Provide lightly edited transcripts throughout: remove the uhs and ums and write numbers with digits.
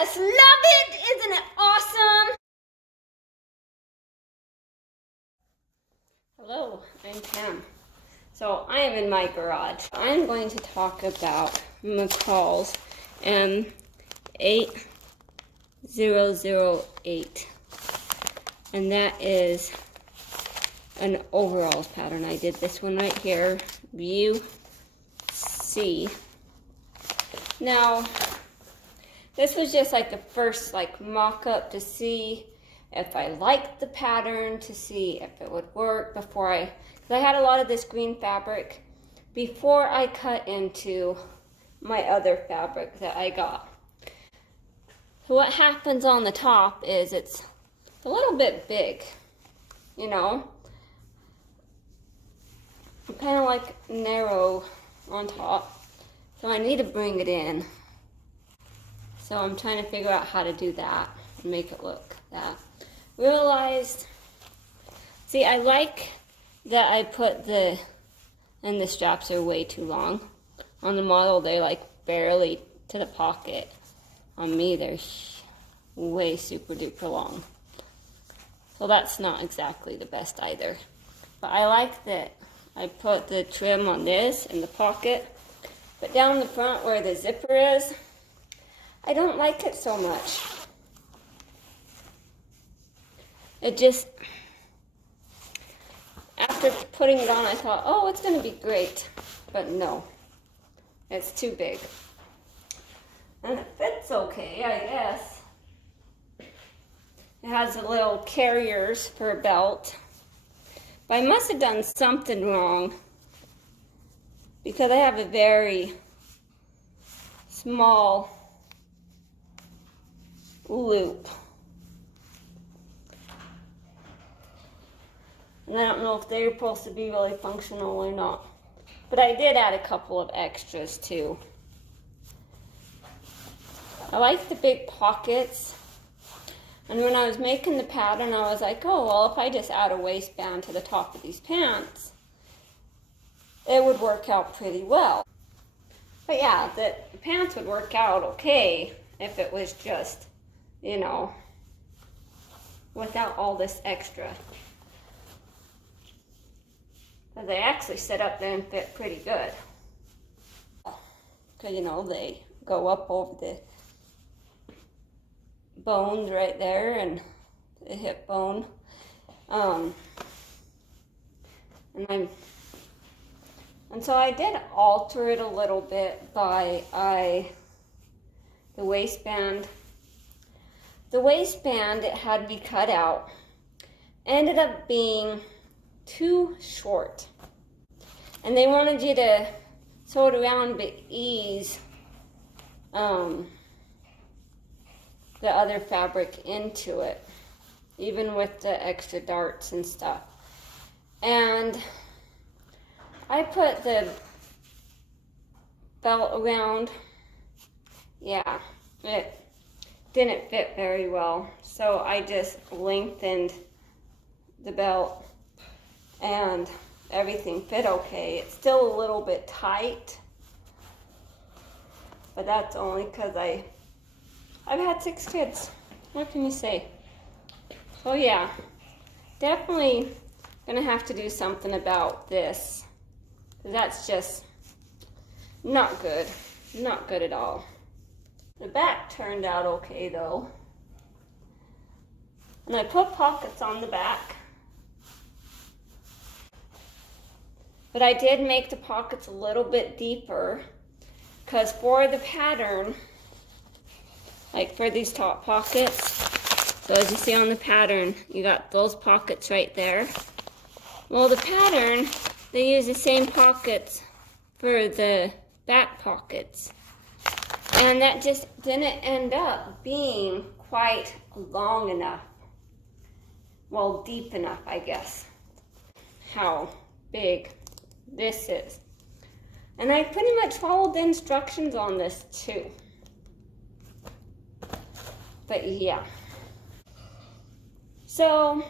just love it! Isn't it awesome? Hello, I'm Pam. So I am in my garage. I'm going to talk about McCALL'S M8008. And that is an overalls pattern. I did this one right here, View C. Now, this was just like the first mock-up to see if I liked the pattern, to see if it would work before because I had a lot of this green fabric before I cut into my other fabric that I got. So what happens on the top is it's a little bit big, you know. I'm kind of like narrow on top, so I need to bring it in. So I'm trying to figure out how to do that and make it look that. Realized, see, I like that I put the straps are way too long. On the model, they're like barely to the pocket. On me, they're way super duper long. So that's not exactly the best either. But I like that I put the trim on this in the pocket, but down the front where the zipper is, I don't like it so much. It just, after putting it on, I thought, oh, it's going to be great. But no, it's too big. And it fits okay, I guess. It has the little carriers for a belt. But I must have done something wrong, because I have a very small loop. And I don't know if they're supposed to be really functional or not. But I did add a couple of extras too. I like the big pockets. And when I was making the pattern, I was like, oh, well, if I just add a waistband to the top of these pants, it would work out pretty well. But yeah, the pants would work out okay if it was just, you know, without all this extra. But they actually sit up there and fit pretty good. Because, you know, they go up over the bones right there and the hip bone. And so I did alter it a little bit by the waistband. The waistband, it had me cut out, ended up being too short. And they wanted you to sew it around but ease the other fabric into it, even with the extra darts and stuff. And I put the belt around. Yeah, it didn't fit very well. So I just lengthened the belt and everything fit okay. It's still a little bit tight, but that's only because I've had 6 kids. What can you say? So yeah, definitely gonna have to do something about this. That's just not good. Not good at all. The back turned out okay though. And I put pockets on the back. But I did make the pockets a little bit deeper, because for the pattern, like for these top pockets, so as you see on the pattern, you got those pockets right there. Well, the pattern, they use the same pockets for the back pockets. And that just didn't end up being quite long enough. Well, deep enough, I guess. How big this is. And I pretty much followed the instructions on this too. But yeah. So,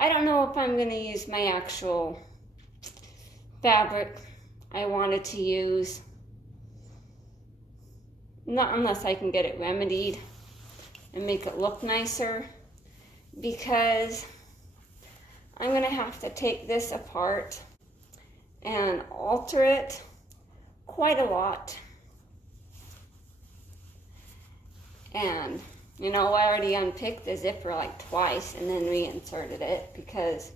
I don't know if I'm going to use my actual fabric I wanted to use. Not unless I can get it remedied and make it look nicer, because I'm gonna have to take this apart and alter it quite a lot. And you know, I already unpicked the zipper like twice and then reinserted it because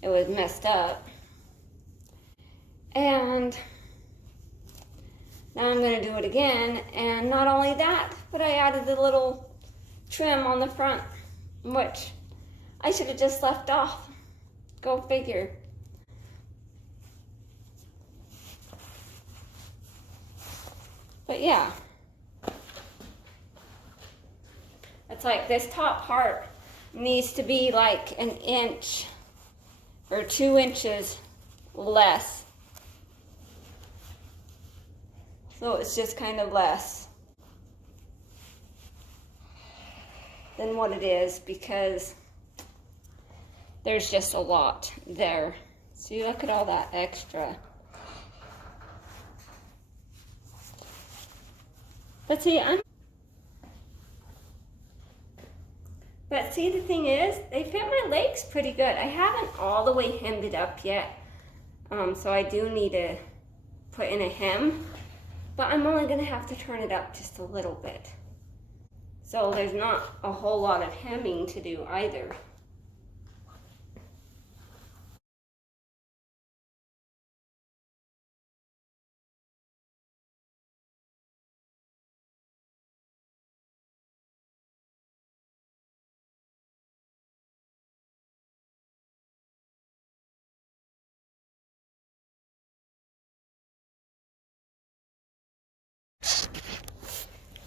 it was messed up. And now I'm going to do it again. And not only that, but I added the little trim on the front, which I should have just left off. Go figure. But yeah. It's like this top part needs to be like an inch or 2 inches less. So it's just kind of less than what it is, because there's just a lot there. See, look at all that extra. But see, But see, the thing is, they fit my legs pretty good. I haven't all the way hemmed it up yet. So I do need to put in a hem. But I'm only going to have to turn it up just a little bit. So there's not a whole lot of hemming to do either.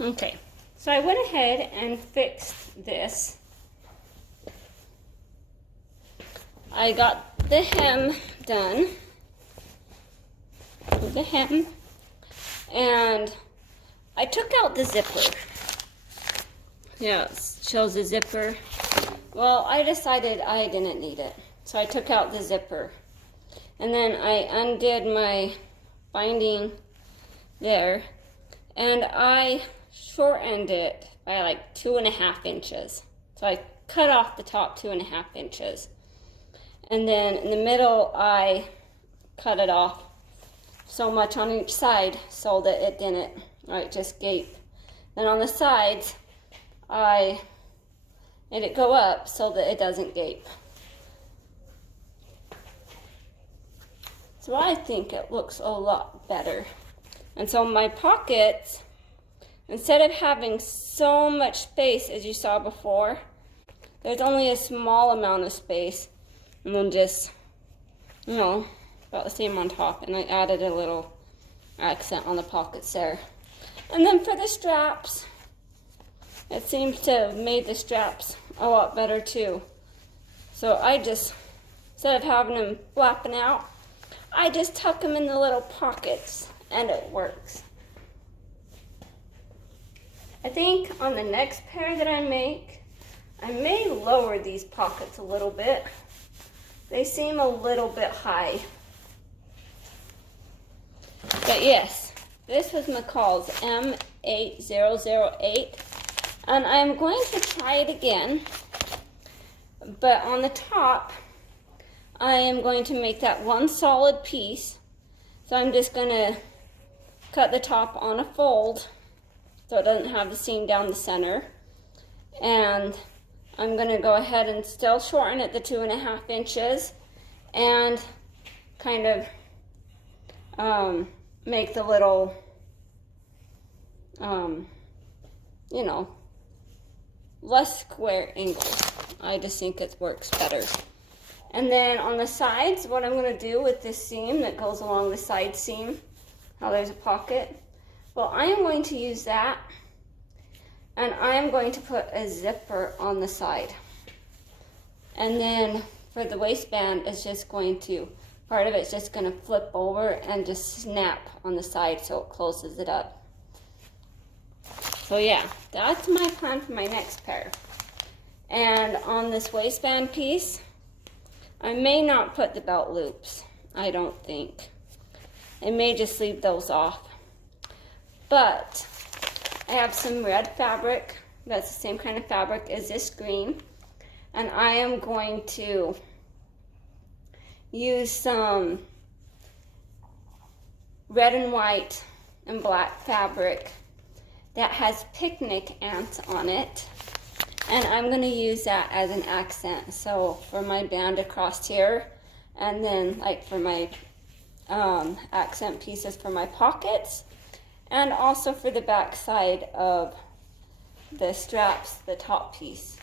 Okay, so I went ahead and fixed this. I got the hem done, the hem, and I took out the zipper. Yeah, it shows the zipper. Well, I decided I didn't need it, so I took out the zipper. And then I undid my binding there, and I shortened it by like 2.5 inches. So I cut off the top 2.5 inches. And then in the middle, I cut it off so much on each side so that it didn't, just gape. Then on the sides, I made it go up so that it doesn't gape. So I think it looks a lot better. And so my pockets, instead of having so much space as you saw before, there's only a small amount of space. And then just, about the same on top. And I added a little accent on the pockets there. And then for the straps, it seems to have made the straps a lot better too. So I just, instead of having them flapping out, I just tuck them in the little pockets and it works. I think on the next pair that I make, I may lower these pockets a little bit. They seem a little bit high. But yes, this was McCALL'S M8008. And I'm going to try it again. But on the top, I am going to make that one solid piece. So I'm just going to cut the top on a fold so it doesn't have the seam down the center. And I'm going to go ahead and still shorten it the 2.5 inches and kind of make the little, less square angles. I just think it works better. And then on the sides, what I'm going to do with this seam that goes along the side seam, how there's a pocket, well, I am going to use that, and I am going to put a zipper on the side. And then for the waistband, it's just going to, part of it's just going to flip over and just snap on the side so it closes it up. So yeah, that's my plan for my next pair. And on this waistband piece, I may not put the belt loops, I don't think. I may just leave those off. But I have some red fabric. That's the same kind of fabric as this green. And I am going to use some red and white and black fabric that has picnic ants on it. And I'm going to use that as an accent. So for my band across here, and then like for my accent pieces for my pockets, and also for the back side of the straps, the top piece.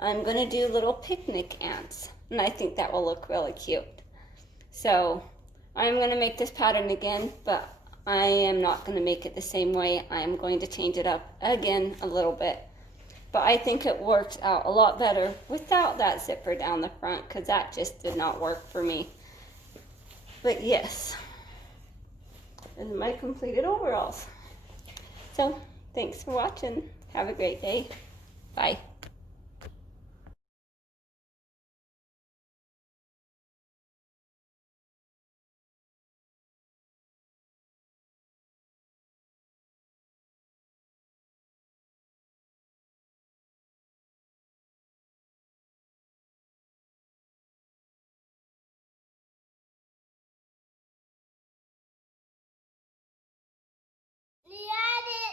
I'm going to do little picnic ants, and I think that will look really cute. So I'm going to make this pattern again, but I am not going to make it the same way. I am going to change it up again a little bit. But I think it works out a lot better without that zipper down the front, because that just did not work for me. But yes, and my completed overalls. So thanks for watching. Have a great day. Bye.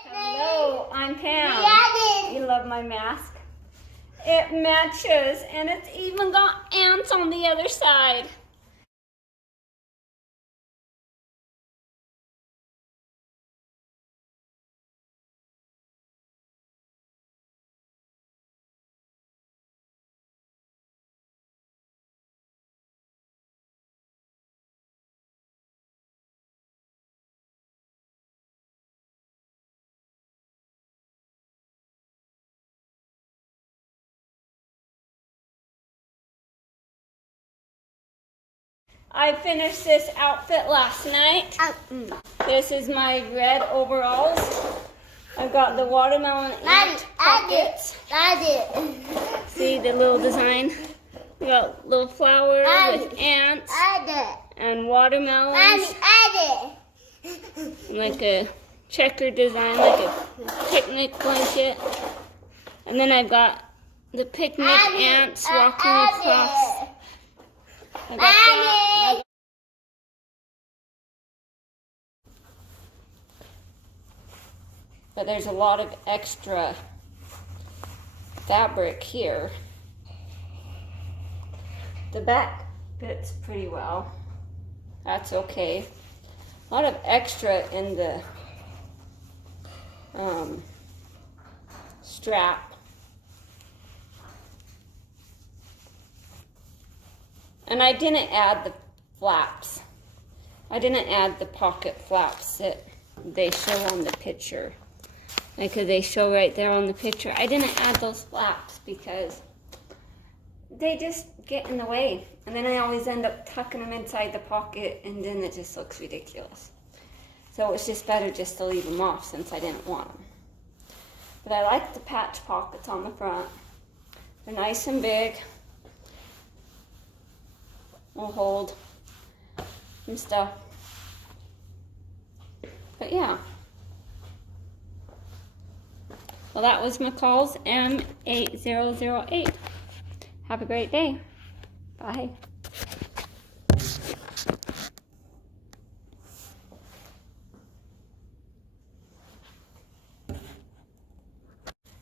Hello, I'm Pam. You love my mask? It matches, and it's even got ants on the other side. I finished this outfit last night. This is my red overalls. I've got the watermelon ant pockets. See the little design? We got little flowers with ants and watermelons. Like a checker design, like a picnic blanket. And then I've got the picnic ants walking across. I got that. But there's a lot of extra fabric here. The back fits pretty well. That's okay. A lot of extra in the strap. And I didn't add the flaps. I didn't add the pocket flaps that they show on the picture. Like they show right there on the picture. I didn't add those flaps because they just get in the way. And then I always end up tucking them inside the pocket, and then it just looks ridiculous. So it's just better just to leave them off since I didn't want them. But I like the patch pockets on the front. They're nice and big. Will hold some stuff. But yeah. Well, that was McCALL'S M8008. Have a great day. Bye.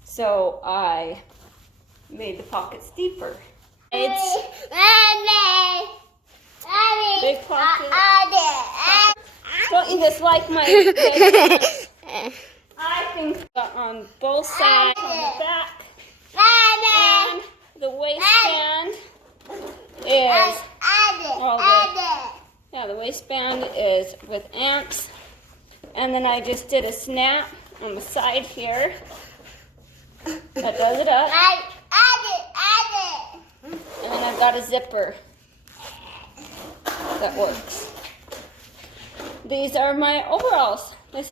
So I made the pockets deeper. It's big pocket. Don't you just like my pants? I think on both sides, on the back, and the waistband is, the waistband is with ants. And then I just did a snap on the side here. That does it up. And then I've got a zipper that works. These are my overalls.